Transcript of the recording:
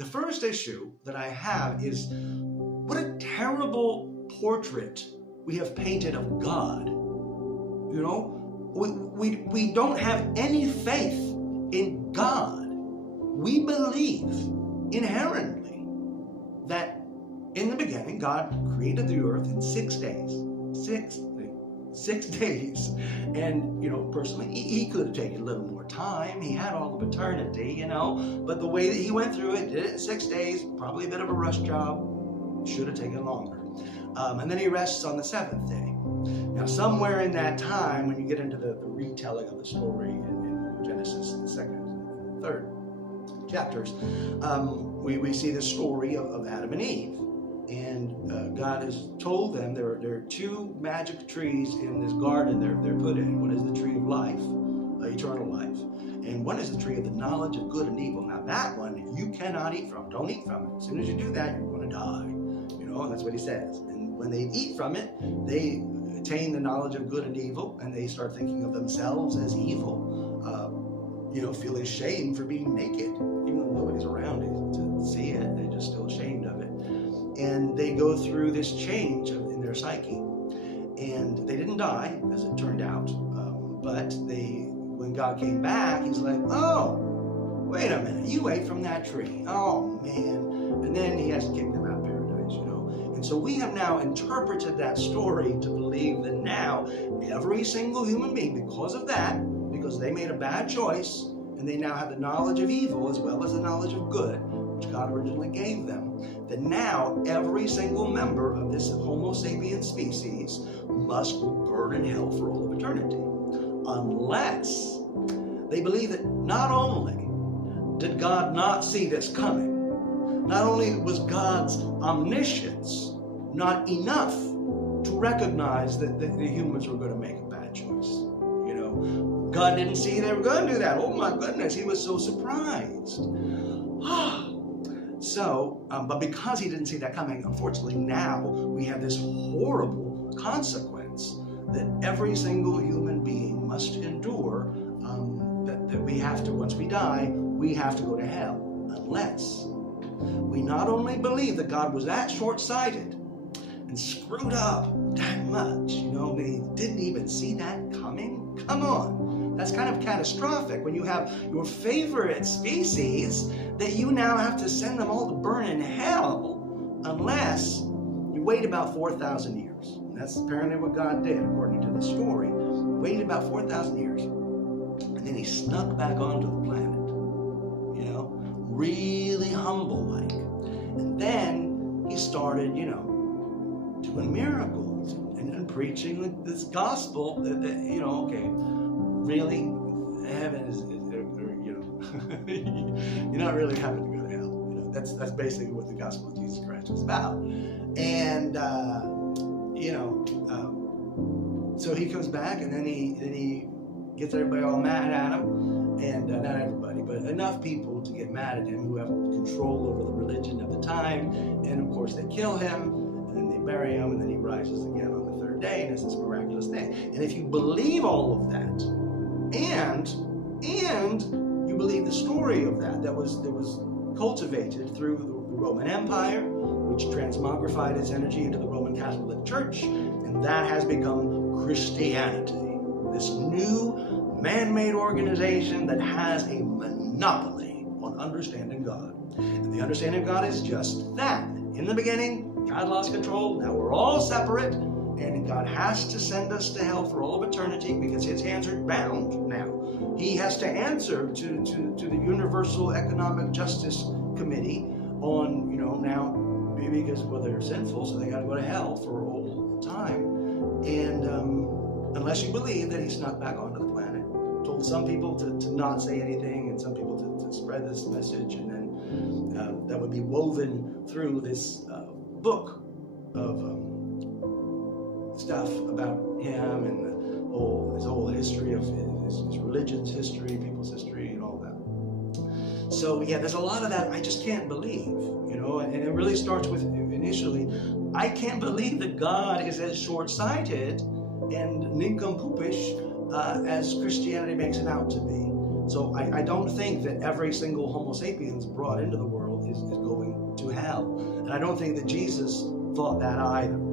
The first issue that I have is what a terrible portrait we have painted of God. You know, we don't have any faith in God. We believe inherently that in the beginning, God created the earth in 6 days. 6 days. And, you know, personally, he could have taken a little more time. He had all of eternity, you know, but the way that he went through it, did it in 6 days, probably a bit of a rush job, should have taken longer. And then he rests on the 7th day. Now, somewhere in that time, when you get into the retelling of the story in Genesis, the 2nd and 3rd chapters, we see the story of Adam and Eve. And God has told them there are 2 magic trees in this garden they're put in. One is the tree of life, eternal life, and one is the tree of the knowledge of good and evil. Now that one you cannot eat from. Don't eat from it. As soon as you do that, you're going to die. You know, and that's what he says. And when they eat from it, they attain the knowledge of good and evil, and they start thinking of themselves as evil. You know, feeling shame for being naked, even though nobody's around to see it. They're just still ashamed of it. And they go through this change in their psyche. And they didn't die, as it turned out. But when God came back, he's like, oh, wait a minute, you ate from that tree. Oh, man. And then he has to kick them out of paradise, you know. And so we have now interpreted that story to believe that now every single human being, because of that, because they made a bad choice, and they now have the knowledge of evil as well as the knowledge of good, which God originally gave them, that now every single member of this Homo sapien species must burn in hell for all of eternity. Unless they believe that not only did God not see this coming, not only was God's omniscience not enough to recognize that the humans were going to make a bad choice. You know, God didn't see they were going to do that. Oh my goodness, he was so surprised. So, but because he didn't see that coming, unfortunately now we have this horrible consequence that every single human being must endure, that we have to, once we die, we have to go to hell. Unless we not only believe that God was that short-sighted and screwed up that much, you know, they didn't even see that coming. Come on. That's kind of catastrophic when you have your favorite species that you now have to send them all to burn in hell unless you wait about 4,000 years. And that's apparently what God did, according to the story. He waited about 4,000 years. And then he snuck back onto the planet, you know, really humble-like. And then he started, you know, doing miracles and preaching this gospel that, you know, okay, really, heaven is you know, you're not really having to go to hell. You know, that's basically what the gospel of Jesus Christ was about. And you know, so he comes back, and then he gets everybody all mad at him, and not everybody, but enough people to get mad at him who have control over the religion of the time, and of course they kill him, and then they bury him, and then he rises again on the 3rd day, and it's this miraculous thing. And if you believe all of that, and you believe the story of that was cultivated through the Roman Empire, which transmogrified its energy into the Roman Catholic Church, and that has become Christianity, this new man-made organization that has a monopoly on understanding God. And the understanding of God is just that. In the beginning, God lost control. Now we're all separate. And God has to send us to hell for all of eternity because his hands are bound now. He has to answer to the Universal Economic Justice Committee on, you know, now because, well, they're sinful, so they got to go to hell for all time. And unless you believe that he snuck back onto the planet, told some people to not say anything and some people to spread this message, and then that would be woven through this book of stuff about him and his whole history of his religion's history, people's history, and all that. So yeah, there's a lot of that I just can't believe, you know, and it really starts with initially, I can't believe that God is as short-sighted and nincompoopish as Christianity makes it out to be. So I don't think that every single Homo sapiens brought into the world is And I don't think that Jesus thought that either.